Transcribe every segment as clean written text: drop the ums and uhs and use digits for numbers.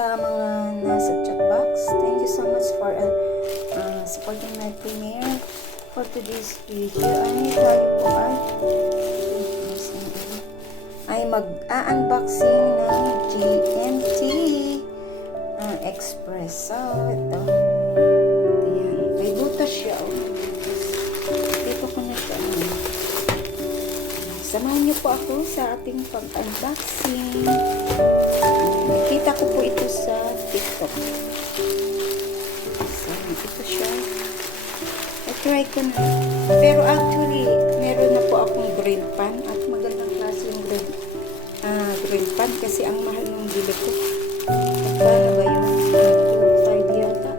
sa mga nasa chat box. Thank you so much for supporting my premiere for today's video. Tayo po ay mag-unboxing ng GMT Express. So, ito. Ayan. May butas siya. Dito ko na siya. Samahan niyo po ako sa ating pag-unboxing. Nakita ko po ito sa TikTok. So, ito siya. I-try ko na. Pero actually, meron na po akong grill pan at magandang klase yung grill pan kasi ang mahal ng bili ko. Paano ba yun? 2,500 yata.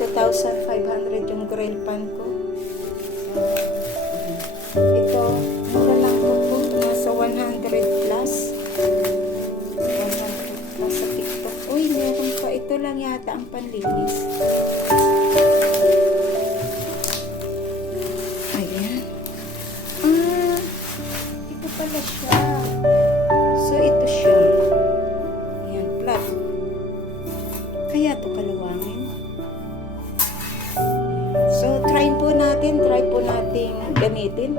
2,500 yung grill pan ko. So, ito, mura lang po po. Nasa 100 plus. 100 plus sa TikTok. Uy, meron pa. Ito lang yata ang panlinis. Ayan. Ito pala siya. So, ito siya. Ayan, flat. Kaya ito kalawangin. So, try po natin gamitin.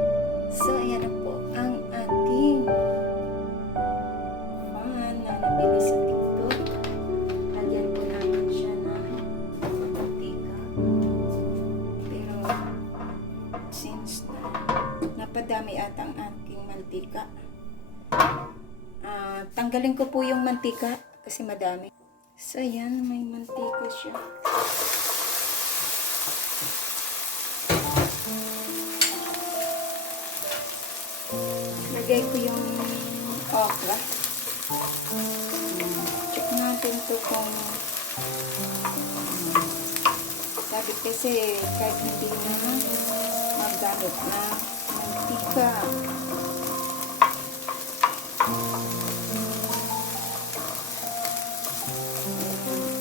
So, ayan na po ang ating fan na nabili sa TikTok. Lagyan po natin siya ng mantika. Pero, since napadami ata ang aking mantika, tanggalin ko po yung mantika kasi madami. So, ayan, may mantika siya. Lagay ko yung okra. Check natin to kung sabi kasi kahit hindi na maggamit na mantika.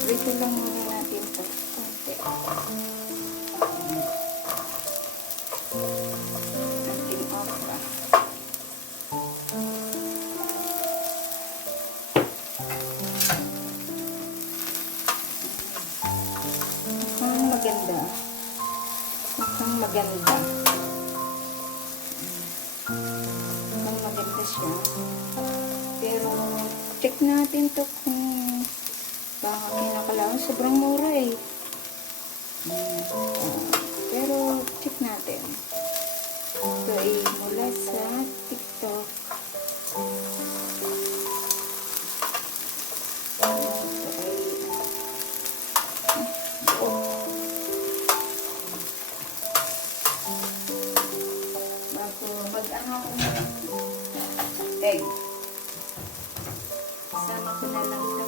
Rito lang muna natin ito. Okay. Ating okra. Mukhang maganda. Mukhang maganda siya. Pero, check natin to kung baka kinakalawan. Sobrang mura eh. Pero, check natin. Ito ay mula sa TikTok. Egg. Sama ko na lang ito.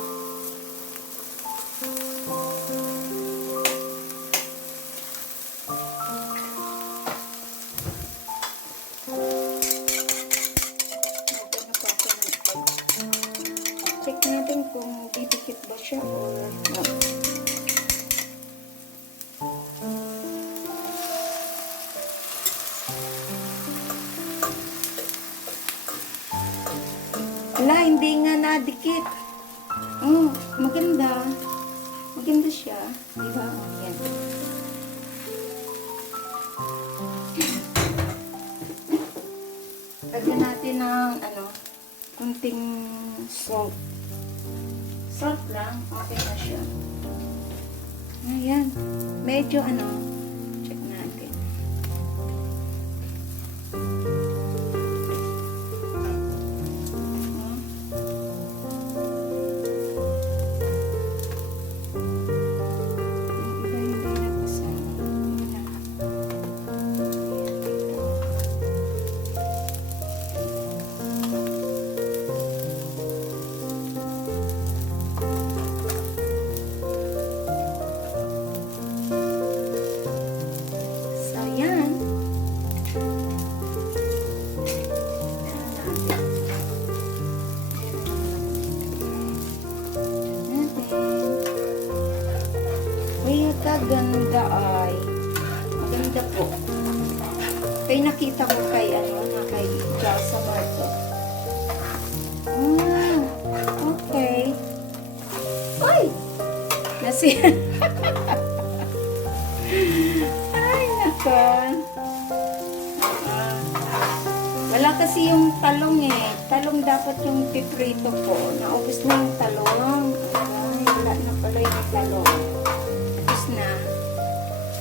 Check natin kung didikit ba siya or no. Wala, hindi nga nadikit. Maganda. Maganda siya. Diba? Ayan. Lagyan natin ng, kunting salt. Salt lang. Okay na siya. Ayan. Medyo, check natin. Ganda ay maganda po. Kaya nakita ko kay kay Jasa Marto. Okay. kasi. Ay, nako. Wala kasi yung talong eh. Talong dapat yung piprito ko. Naubos na yung talong. Ay, wala na pala yung talong. Ubus na.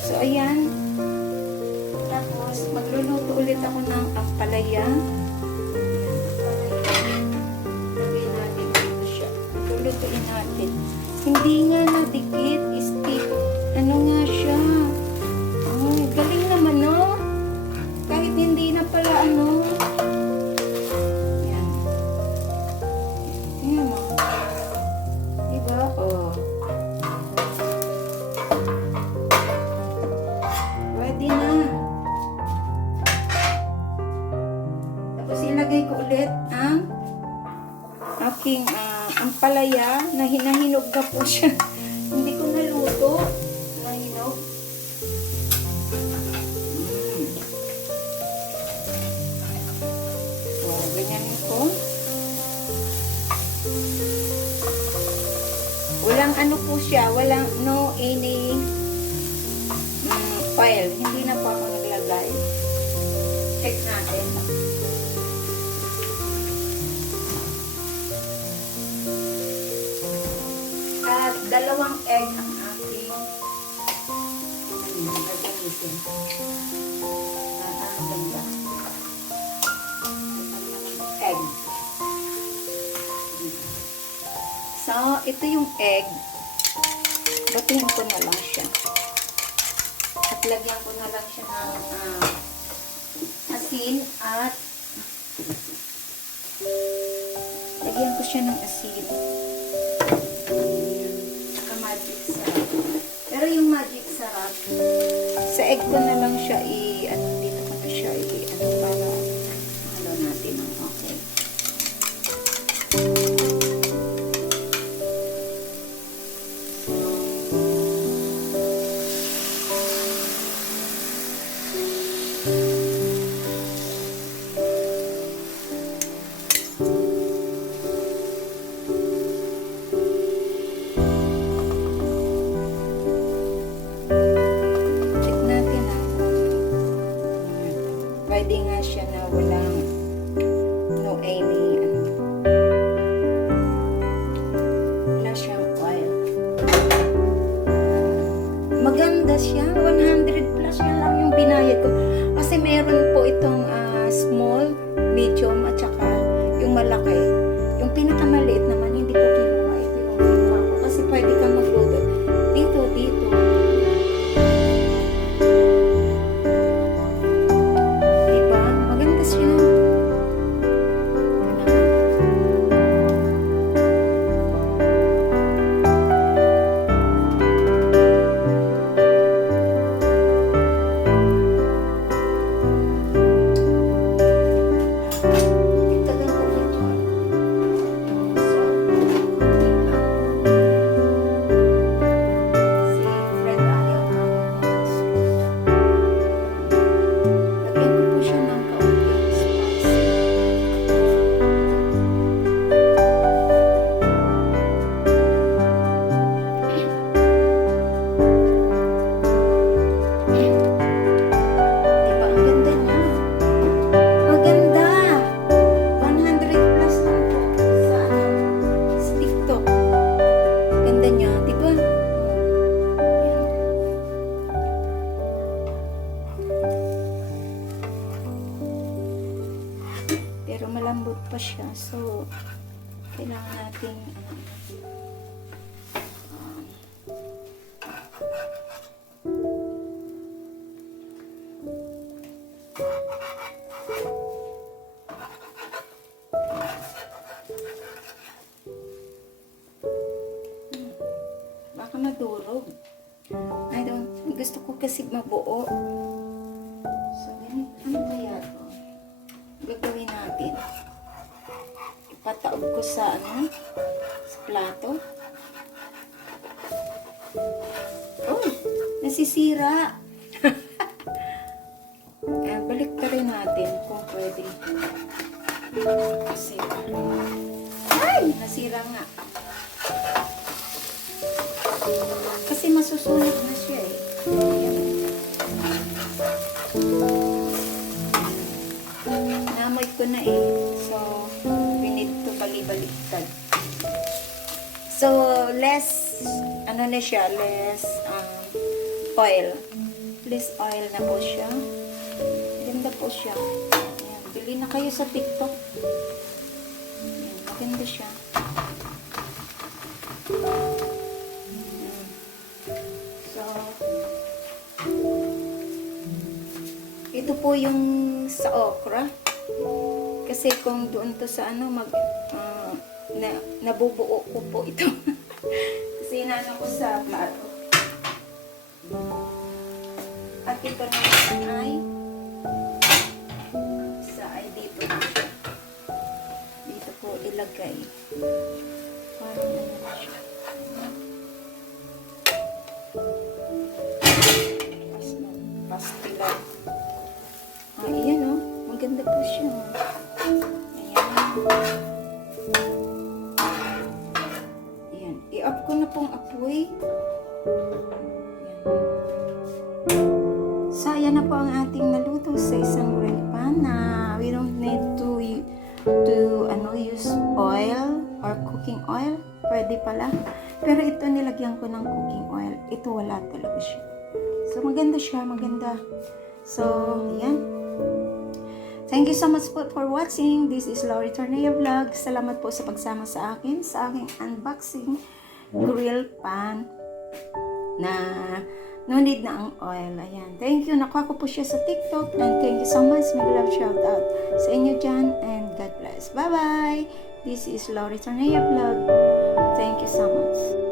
So, ayan. Tapos, magluluto ulit ako ng ampalaya. Lagyan natin dito siya. Lulutuin natin. Hindi nga nadikit. Stick. Ano nga siya? Ay, galing naman, no? Kahit hindi na pala, ano. Yan. Yan, no? Diba? Oh. Ready na. Tapos ilagay ko ulit ang aking ampalaya na hinahinog na po siya. Hindi ko naluto. Nahinog. So, ganyan ko. Walang ano po siya. Walang no any oil. Hindi na po ako naglagay. Check natin. At dalawang egg ang aking gagamitin. Ang ganda. Egg. So, ito yung egg. Batuhin ko na lang siya. At lagyan ko na lang siya ng asin at lagyan ko siya ng asin. Saka magic sarap. Pero yung magic sarap, sa egg ko na lang siya dito ko na siya para halo natin ng okay. Pwede nga siya na walang no any wala siyang oil. Maganda siya. 100 plus yan lang yung binayad ko. Kasi meron po itong small, medium, at saka yung malaki. Yung pinakamaliit naman, hindi ko kinuha. Ito yung kinuha ko. Kasi pwede kang magluto. Dito. Pero malambot pa siya. So, kailangan natin baka madurog. Gusto ko kasi mabuo. So, ganito. Ano kaya ito? Gagawin natin. Ipataob ko sa sa plato. Oh, nasisira. Balik pa rin natin kung pwede. Kasi, ay, nasira nga. masusunog na siya eh. Ayan. Namoy ko na eh. So, we need to bali-baliktad. So, less, ano na siya, less oil. Less oil na po siya. Maganda po siya. Ayan. Bili na kayo sa TikTok. Ayan. Maganda siya. So, ito po yung sa okra. Kasi kung doon to sa ano, nabubuo ko po ito. Kasi inano ko sa plato. At ito naman ay dito. Dito po ilagay. Parang ano na siya. Pastila. Iyan oh. Maganda po siya. Ayan. I-off ko na pong apoy. So, ayan na po ang ating naluto sa isang grill pan na we don't need to use oil or cooking oil. Pwede pala. Pero ito nilagyan ko ng cooking oil. Ito wala talaga siya. So, maganda siya. Maganda. So, ayan. Thank you so much po for watching. This is Lori Tornea Vlog. Salamat po sa pagsama sa akin sa aking unboxing grill pan na no need na ang oil. Ayan. Thank you. Nakuha ko po siya sa TikTok. And thank you so much. Mag love shout out sa inyo dyan. And God bless. Bye-bye. This is Lori Tornea Vlog. Thank you so much.